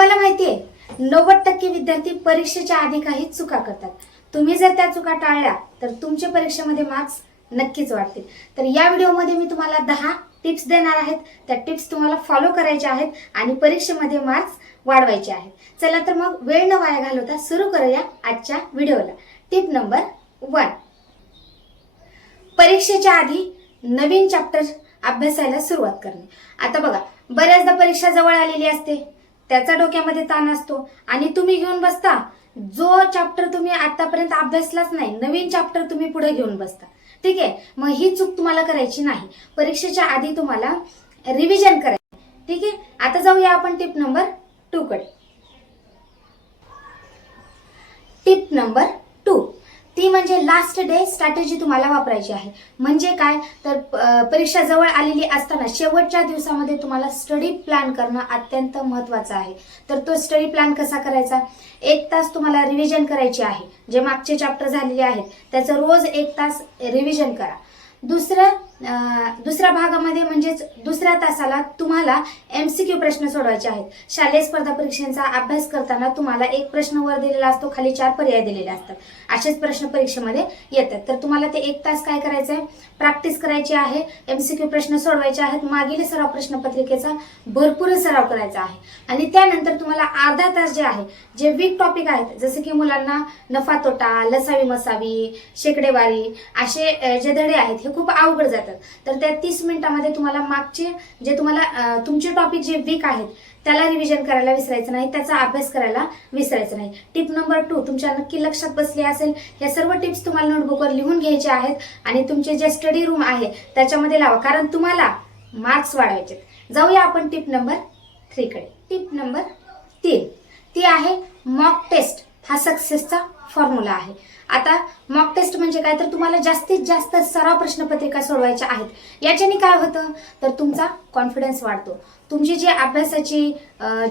तुम्हाला माहिती आहे 90% विद्यार्थी परीक्षेच्या आधी काही चुका करतात. तुम्ही जर त्या चुका टाळल्या तर तुमचे परीक्षेमध्ये मार्क्स नक्कीच वाढतील. तर या व्हिडिओमध्ये मी तुम्हाला 10 टिप्स देणार आहेत. त्या टिप्स तुम्हाला फॉलो करायच्या आहेत आणि परीक्षेमध्ये मार्क्स वाढवायचे आहेत. चला तर मग वेळ न वाया घालवता सुरू करूया आजच्या व्हिडिओला. टिप नंबर 1, परीक्षेच्या आधी नवीन चॅप्टर अभ्यासायला सुरुवात करणे. आता बघा, बऱ्याचदा परीक्षा जवळ आलेली असते, त्याचा डोक्यामध्ये ताण असतो आणि तुम्ही घेऊन बसता जो चॅप्टर तुम्ही आतापर्यंत अभ्यासलाच नाही, नवीन चॅप्टर तुम्ही पुढे घेऊन बसता. ठीक आहे, मग ही चूक तुम्हाला करायची नाही. परीक्षेच्या आधी तुम्हाला रिव्हिजन करायचं. ठीक आहे, आता जाऊया आपण टिप नंबर 2 कडे. टिप नंबर 2 ती म्हणजे लास्ट डे स्ट्रॅटेजी तुम्हाला वापरायची आहे. म्हणजे काय तर परीक्षा जवळ आलेली असताना शेवटच्या दिवसामध्ये तुम्हाला स्टडी प्लॅन करणं अत्यंत महत्त्वाचं आहे. तर तो स्टडी प्लॅन कसा करायचा? 1 तास तुम्हाला रिव्हिजन करायची आहे. जे मागचे चॅप्टर झालेले आहेत त्याचं रोज 1 तास रिव्हिजन करा. दुसऱ्या भागामध्ये म्हणजेच दुसऱ्या तासाला तुम्हाला MCQ प्रश्न सोडवायचे आहेत. शालेय स्पर्धा परीक्षांचा अभ्यास करताना तुम्हाला एक प्रश्न वर दिलेला असतो, खाली 4 पर्याय दिलेले असतात. असेच प्रश्न परीक्षेमध्ये येतात. तर तुम्हाला ते 1 तास काय करायचं आहे? प्रॅक्टिस करायची आहे. MCQ प्रश्न सोडवायचे आहेत. मागील सराव प्रश्नपत्रिकेचा भरपूर सराव करायचा आहे. आणि त्यानंतर तुम्हाला अर्धा तास जे आहे, जे वीक टॉपिक आहेत, जसे की मुलांना नफा तोटा, लसावी मसावी, शेकडेवारी, असे जे धडे आहेत हे खूप अवघड जातात. तर त्या 30 मिनिटांमध्ये तुम्हाला मागचे जे तुम्हाला तुमचे टॉपिक जे वीक आहेत त्याला रिव्हिजन करायला विसरायचं नाही, त्याचा अभ्यास करायला विसरायचं नाही. टिप नंबर 2 तुमच्या नक्की लक्षात बसली असेल. या सर्व टिप्स तुम्हाला नोटबुकवर लिहून घ्यायचे आहेत आणि तुमचे जे स्टडी रूम आहे त्याच्यामध्ये लावा, कारण तुम्हाला मार्क्स वाढवायचे. जाऊया आपण टिप नंबर 3 कडे. टिप नंबर 3 ती आहे मॉक टेस्ट. हा सक्सेसचा फॉर्म्युला आहे. आता मॉक टेस्ट म्हणजे काय तर तुम्हाला जास्तीत जास्त सराव प्रश्नपत्रिका सोडवायच्या आहेत. याच्याने काय होतं तर तुमचा कॉन्फिडन्स वाढतो. तुमची जी अभ्यासाची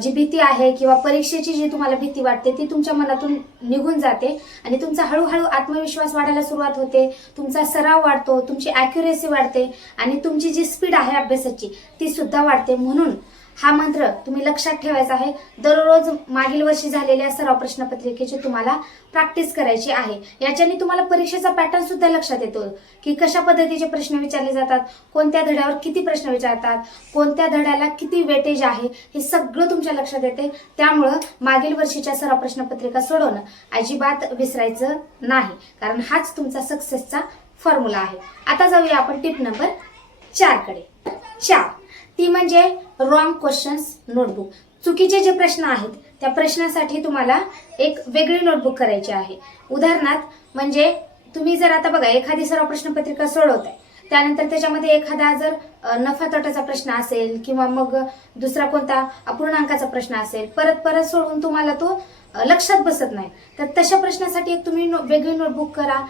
जी भीती आहे किंवा परीक्षेची जी तुम्हाला भीती वाटते ती तुमच्या मनातून निघून जाते आणि तुमचा हळूहळू आत्मविश्वास वाढायला सुरुवात होते. तुमचा सराव वाढतो, तुमची ॲक्युरेसी वाढते आणि तुमची जी स्पीड आहे अभ्यासाची ती सुद्धा वाढते. म्हणून हा मंत्र तुम्ही लक्षात ठेवायचा आहे. दररोज मागील वर्षी झालेल्या सराव प्रश्नपत्रिकेची तुम्हाला प्रॅक्टिस करायची आहे. याच्याने तुम्हाला परीक्षेचा पॅटर्न सुद्धा लक्षात येतो की कशा पद्धतीचे प्रश्न विचारले जातात, कोणत्या धड्यावर किती प्रश्न विचारतात, कोणत्या धड्याला किती वेटेज आहे, हे सगळं तुमच्या लक्षात येते. त्यामुळं मागील वर्षीच्या सराव प्रश्नपत्रिका सोडवणं अजिबात विसरायचं नाही, कारण हाच तुमचा सक्सेसचा फॉर्म्युला आहे. आता जाऊया आपण टिप नंबर 4 कडे. 4 ती म्हणजे रॉंग क्वेश्चन्स नोटबुक. चुकीचे जे प्रश्न आहेत त्या प्रश्नासाठी तुम्हाला एक वेगळी नोटबुक करायची आहे. उदाहरणार्थ म्हणजे तुम्ही जर आता बघा एखादी सराव प्रश्नपत्रिका सोडवताय, त्यानंतर त्याच्यामध्ये एखादा जर नफा तोटाचा प्रश्न असेल किंवा मग दुसरा कोणता अपूर्णांकाचा प्रश्न असेल, परत परत सोडवून तुम्हाला तो लक्षात बसत नाही, तर तशा प्रश्नासाठी एक तुम्ही वेगळी नोटबुक करा.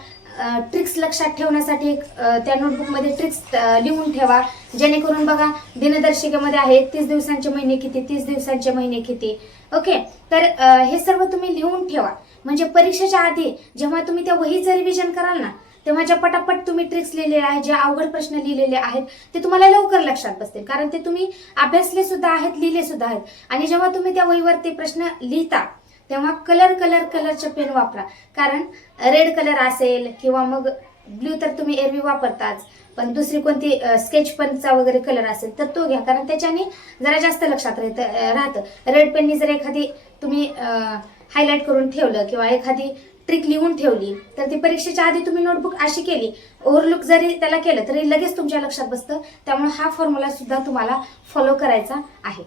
ट्रिक्स लक्षात ठेवण्यासाठी त्या नोटबुकमध्ये ट्रिक्स लिहून ठेवा, जेणेकरून बघा दिनदर्शिकेमध्ये आहे 31 दिवसांचे महिने किती, 30 दिवसांचे महिने किती. ओके, तर हे सर्व तुम्ही लिहून ठेवा. म्हणजे परीक्षेच्या आधी जेव्हा तुम्ही त्या वहीचं रिव्हिजन कराल ना, तेव्हा ज्या पटापट तुम्ही ट्रिक्स लिहिलेले आहेत, जे अवघड प्रश्न लिहिलेले आहेत ते तुम्हाला लवकर लक्षात बसतील, कारण ते तुम्ही अभ्यासले सुद्धा आहेत, लिहिले सुद्धा आहेत. आणि जेव्हा तुम्ही त्या वहीवर ते प्रश्न लिहिता तेव्हा कलरचे पेन वापरा, कारण रेड कलर असेल किंवा मग ब्ल्यू तर तुम्ही एरवी वापरताच, पण दुसरी कोणती स्केच पेनचा वगैरे कलर असेल तर तो घ्या, कारण त्याच्याने जरा जास्त लक्षात राहतं. रेड पेननी जर एखादी तुम्ही हायलाइट करून ठेवलं किंवा एखादी ट्रिक लिहून ठेवली तर ती परीक्षेच्या आधी तुम्ही नोटबुक अशी केली, ओव्हरलुक जरी त्याला केलं तरी लगेच तुमच्या लक्षात बसतं. त्यामुळे हा फॉर्म्युला सुद्धा तुम्हाला फॉलो करायचा आहे.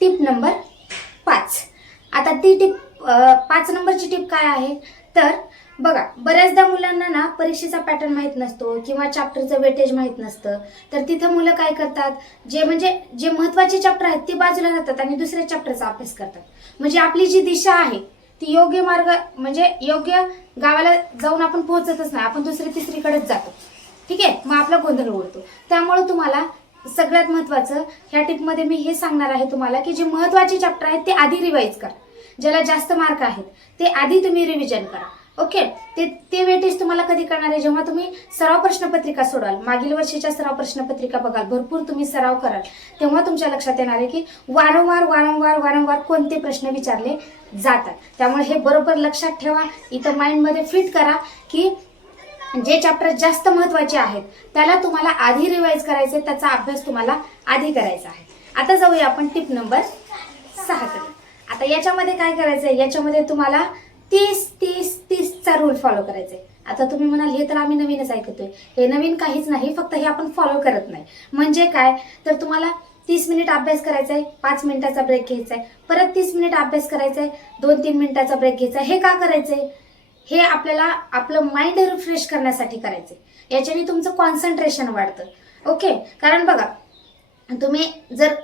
Tip number 5. आता ती टिप 5 नंबरची टिप काय आहे तर बघा, बऱ्याचदा मुलांना ना परीक्षेचा पॅटर्न माहीत नसतो किंवा चॅप्टरचं वेटेज माहीत नसतं. तर तिथं मुलं काय करतात, जे महत्त्वाचे चॅप्टर आहेत ते बाजूला राहतात आणि दुसऱ्या चॅप्टरचा अभ्यास करतात. म्हणजे आपली जी दिशा आहे ती योग्य मार्ग म्हणजे योग्य गावाला जाऊन आपण पोहोचतच नाही, आपण दुसरीकडेच जातो. ठीक आहे, मग आपला गोंधळ उडतो. त्यामुळे तुम्हाला सगळ्यात महत्त्वाचं ह्या टिपमध्ये मी हे सांगणार आहे तुम्हाला की जे महत्त्वाचे चॅप्टर आहेत ते आधी रिवाइज करा. ज्याला जास्त मार्क आहेत ते आधी तुम्ही रिव्हिजन करा ओके. ते वेटेज तुम्हाला कधी कळणार आहे, जेव्हा तुम्ही सराव प्रश्नपत्रिका सोडवाल, मागील वर्षीच्या सराव प्रश्नपत्रिका बघाल, भरपूर तुम्ही सराव कराल, तेव्हा तुमच्या लक्षात येणार आहे की वारंवार कोणते प्रश्न विचारले जातात. त्यामुळे हे बरोबर लक्षात ठेवा, इथं माइंडमध्ये फिट करा की जे चॅप्टर जास्त महत्त्वाचे आहेत त्याला तुम्हाला आधी रिवाइज करायचे, त्याचा अभ्यास तुम्हाला आधी करायचा आहे. आता जाऊया आपण टिप नंबर 6 कडे. आता याच्यामध्ये काय करायचंय, याच्यामध्ये तुम्हाला 30-30-30चा रूल फॉलो करायचा आहे. आता तुम्ही म्हणाल हे तर आम्ही नवीनच ऐकतोय. हे नवीन काहीच नाही, फक्त हे आपण फॉलो करत नाही. म्हणजे काय, तर तुम्हाला 30 मिनिट अभ्यास करायचा आहे, 5 मिनिटाचा ब्रेक घ्यायचा आहे, परत 30 मिनिट अभ्यास करायचा आहे, 2-3 मिनिटाचा ब्रेक घ्यायचा आहे. हे का करायचंय, हे आपल्याला आपलं माइंड रिफ्रेश करण्यासाठी करायचंय. याच्याने तुमचं कॉन्सन्ट्रेशन वाढतं. ओके. कारण बघा, तुम्ही जर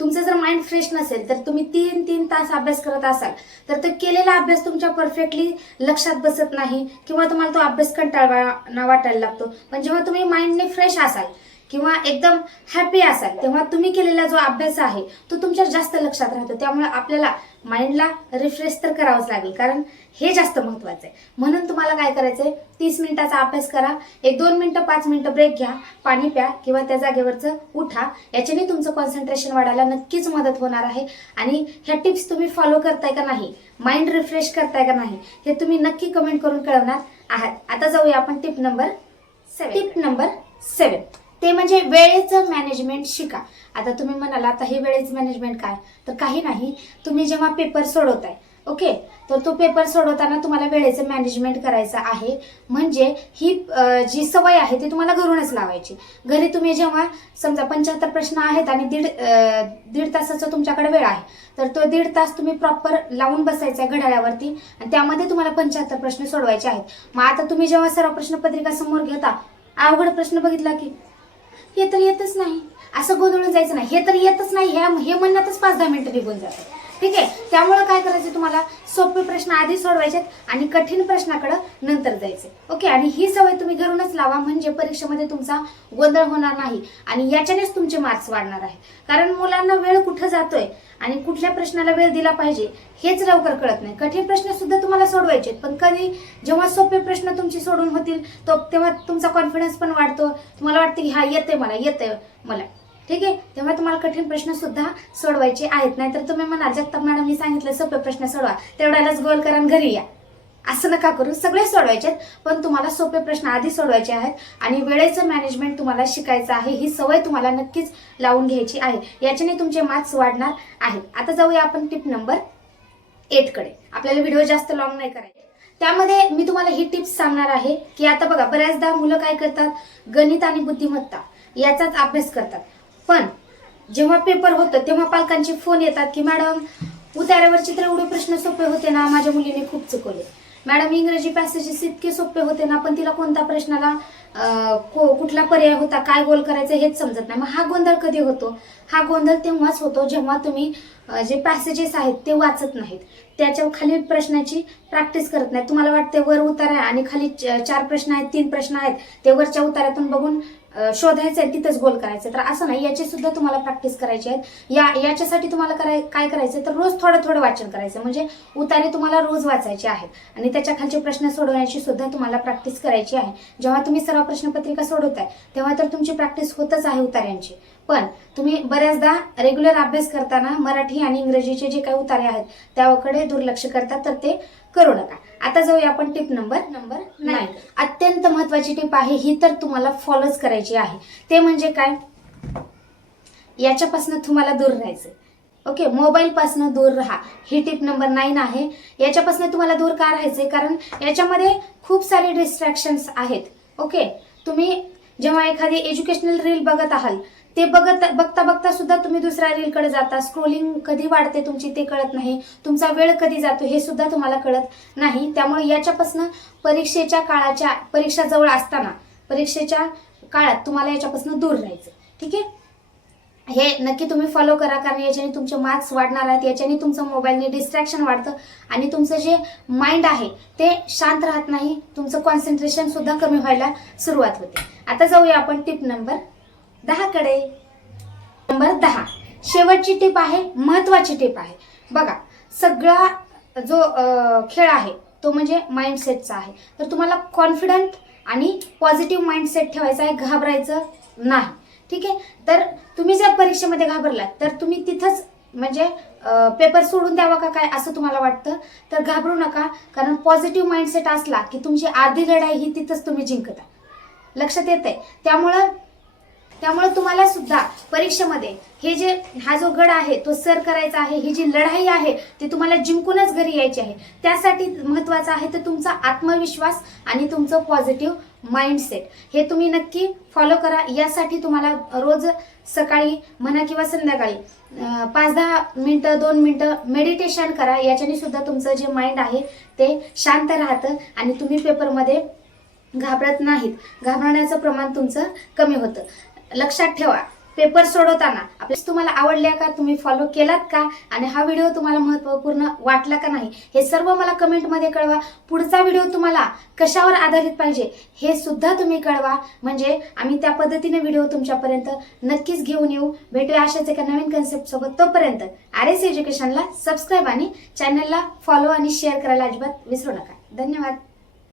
तुमचं जर माइंड फ्रेश नसेल तर तुम्ही 3-3 तास अभ्यास करत असाल तर तो केलेला अभ्यास तुमच्या परफेक्टली लक्षात बसत नाही किंवा तुम्हाला तो अभ्यास कंटाळवाणा वाटायला लागतो. पण जेव्हा तुम्ही माइंडने फ्रेश असाल किंवा एकदम हॅपी असाल तेव्हा तुम्ही केलेला जो अभ्यास आहे तो तुमच्या जास्त लक्षात राहतो. त्यामुळे आपल्याला माइंडला रिफ्रेश तर करावंच लागेल, कारण हे जास्त महत्वाचं आहे. म्हणून तुम्हाला काय करायचंय, 30 मिनिटाचा अभ्यास करा, 1-2 मिनिटं 5 मिनिटं ब्रेक घ्या, पाणी प्या किंवा त्या जागेवरचं उठा. याच्याने तुमचं कॉन्सन्ट्रेशन वाढायला नक्कीच मदत होणार आहे. आणि ह्या टिप्स तुम्ही फॉलो करताय का नाही, माइंड रिफ्रेश करताय का नाही, हे तुम्ही नक्की कमेंट करून कळवणार आहात. आता जाऊया आपण टिप नंबर 7. ते म्हणजे वेळेचं मॅनेजमेंट शिका. आता तुम्ही म्हणाल आता हे वेळेचं मॅनेजमेंट काय, तर काही नाही, तुम्ही जेव्हा पेपर सोडवताय, ओके, तर तो पेपर सोडवताना तुम्हाला वेळेचं मॅनेजमेंट करायचं आहे. म्हणजे ही जी सवय आहे ती तुम्हाला घरूनच लावायची. घरी तुम्ही जेव्हा समजा 75 प्रश्न आहेत आणि दीड तासाचा तुमच्याकडे वेळ आहे, तर तो 1.5 तास तुम्ही प्रॉपर लावून बसायचा आहे घड्याळावरती आणि त्यामध्ये तुम्हाला 75 प्रश्न सोडवायचे आहेत. मग आता तुम्ही जेव्हा सर्व प्रश्नपत्रिका समोर घेता, अवघड प्रश्न बघितला की हे तर येतच नाही असं गोंधळून जायचं नाही. हे तर येतच नाही हे म्हणण्यातच 5-10 मिनिटं निघून जातात. ठीक आहे. त्यामुळे काय करायचं, तुम्हाला सोपे प्रश्न आधी सोडवायचे आणि कठीण प्रश्नाकडे नंतर जायचे. ओके. आणि ही सवय तुम्ही घरूनच लावा, म्हणजे परीक्षेमध्ये तुमचा गोंधळ होणार नाही आणि याच्यानेच तुमचे मार्क्स वाढणार आहे. कारण मुलांना वेळ कुठं जातोय आणि कुठल्या प्रश्नाला वेळ दिला पाहिजे हेच लवकर कळत नाही. कठीण प्रश्न सुद्धा तुम्हाला सोडवायचे, पण कधी जेव्हा सोपे प्रश्न तुमची सोडून होतील तेव्हा तुमचा कॉन्फिडन्स पण वाढतो. तुम्हाला वाटतं की हा येतंय मला. ठीक आहे. तेव्हा तुम्हाला कठीण प्रश्न सुद्धा सोडवायचे आहेत. नाहीतर तुम्ही म्हणाल जगताप मॅडमनी सांगितलं सोपे प्रश्न सोडवा, तेवढ्यालाच गोल करा घरी या. असं नका करू, सगळे सोडवायचे, पण तुम्हाला सोपे प्रश्न आधी सोडवायचे आहेत आणि वेळेचं मॅनेजमेंट तुम्हाला शिकायचं आहे. ही सवय तुम्हाला नक्कीच लावून घ्यायची आहे. याच्याने तुमचे मार्क्स वाढणार आहेत. आता जाऊया आपण टिप नंबर 8 कडे. आपल्याला व्हिडिओ जास्त लॉंग नाही करायचे. त्यामध्ये मी तुम्हाला ही टिप्स सांगणार आहे की आता बघा, बऱ्याचदा मुलं काय करतात, गणित आणि बुद्धिमत्ता याचाच अभ्यास करतात. पण जेव्हा पेपर होतं तेव्हा पालकांचे फोन येतात की मॅडम उतार्यावरचे तर एवढे प्रश्न सोपे होते ना, माझ्या मुलीने खूप चुकवले. मॅडम इंग्रजी पॅसेजेस इतके सोपे होते ना, पण तिला कोणता प्रश्नाला कुठला पर्याय होता, काय गोल करायचं हेच समजत नाही. मग हा गोंधळ कधी होतो, हा गोंधळ तेव्हाच होतो जेव्हा तुम्ही जे पॅसेजेस आहेत ते वाचत नाहीत, त्याच्या खाली प्रश्नाची प्रॅक्टिस करत नाही. तुम्हाला वाटते वर उतार आहे आणि खाली 4 प्रश्न आहेत, 3 प्रश्न आहेत, ते वरच्या उतारातून बघून शोधायचं आहे, तिथंच गोल करायचं. तर असं नाही, याची सुद्धा तुम्हाला प्रॅक्टिस करायची आहे. याच्यासाठी तुम्हाला काय करायचं, तर रोज थोडं वाचन करायचं. म्हणजे उतारे तुम्हाला रोज वाचायचे आहेत आणि त्याच्या खालचे प्रश्न सोडवण्याची सुद्धा तुम्हाला प्रॅक्टिस करायची आहे. जेव्हा तुम्ही सराव प्रश्नपत्रिका सोडवताय तेव्हा तर तुमची प्रॅक्टिस होतच आहे उतार्यांची. पण तुम्ही बऱ्याचदा रेग्युलर अभ्यास करताना मराठी आणि इंग्रजीचे जे काही उतारे आहेत त्याकडे दुर्लक्ष करतात, तर ते करू नका. आता जाऊया आपण टिप नंबर 9. अत्यंत महत्वाची टिप आहे ही, तर तुम्हाला फॉलोच करायची आहे. ते म्हणजे काय, याच्यापासून तुम्हाला दूर राहायचं. ओके. मोबाईल पासून दूर राहा, ही टिप नंबर 9 आहे. याच्यापासून तुम्हाला दूर का राहायचंय, कारण याच्यामध्ये खूप सारे डिस्ट्रॅक्शन्स आहेत. ओके. तुम्ही जेव्हा एखादी एज्युकेशनल रील बघत आहात, ते बघता सुद्धा तुम्ही दुसऱ्या रीलकडे जाता. स्क्रोलिंग कधी वाढते तुमची ते कळत नाही, तुमचा वेळ कधी जातो हे सुद्धा तुम्हाला कळत नाही. त्यामुळे याच्यापासून परीक्षा जवळ असताना परीक्षेच्या काळात तुम्हाला याच्यापासून दूर राहायचं. ठीक आहे. हे नक्की तुम्ही फॉलो करा, कारण याच्याने तुमचे मार्क्स वाढणार आहेत. याच्याने तुमचं मोबाईलने डिस्ट्रॅक्शन वाढतं आणि तुमचं जे माइंड आहे ते शांत राहत नाही, तुमचं कॉन्सन्ट्रेशन सुद्धा कमी व्हायला सुरुवात होते. आता जाऊया आपण टिप नंबर 10 कडे. नंबर 10 शेवटची टिप आहे, महत्वाची टिप आहे. बघा, सगळा जो खेळ आहे तो म्हणजे माइंडसेटचा आहे. तर तुम्हाला कॉन्फिडंट आणि पॉझिटिव्ह माइंडसेट ठेवायचा आहे, घाबरायचं नाही. ठीक आहे. तर तुम्ही जर परीक्षेमध्ये घाबरलात तर तुम्ही तिथंच म्हणजे पेपर सोडून द्यावा का काय असं तुम्हाला वाटतं, तर घाबरू नका. कारण पॉझिटिव्ह माइंडसेट असला की तुमची अर्धी लढाई ही तिथंच तुम्ही जिंकता. लक्षात येतंय. त्यामुळे तुम्हाला सुद्धा परीक्षेमध्ये हा जो गड आहे तो सर करायचा आहे. ही जी लढाई आहे ती तुम्हाला जिंकूनच घरी यायची आहे. त्यासाठी महत्वाचं आहे तर तुमचा आत्मविश्वास आणि तुमचं पॉझिटिव्ह माइंडसेट हे तुम्ही नक्की फॉलो करा. यासाठी तुम्हाला रोज सकाळी म्हणा किंवा संध्याकाळी 5-10 मिनिटं 2 मिनिटं मेडिटेशन करा. याच्याने सुद्धा तुमचं जे माइंड आहे ते शांत राहतं आणि तुम्ही पेपरमध्ये घाबरत नाहीत. घाबरण्याचं प्रमाण तुमचं कमी होतं. लक्षात ठेवा, पेपर सोडवताना आपल्या तुम्हाला आवडल्या का, तुम्ही फॉलो केलात का, आणि हा व्हिडिओ तुम्हाला महत्त्वपूर्ण वाटला का नाही हे सर्व मला कमेंटमध्ये कळवा. पुढचा व्हिडिओ तुम्हाला कशावर आधारित पाहिजे हे सुद्धा तुम्ही कळवा. म्हणजे आम्ही त्या पद्धतीने व्हिडिओ तुमच्यापर्यंत नक्कीच घेऊन येऊ. भेटूया अशाच एका नवीन कन्सेप्ट सोबत. तोपर्यंत RS एज्युकेशनला सबस्क्राईब आणि चॅनलला फॉलो आणि शेअर करायला अजिबात विसरू नका. धन्यवाद.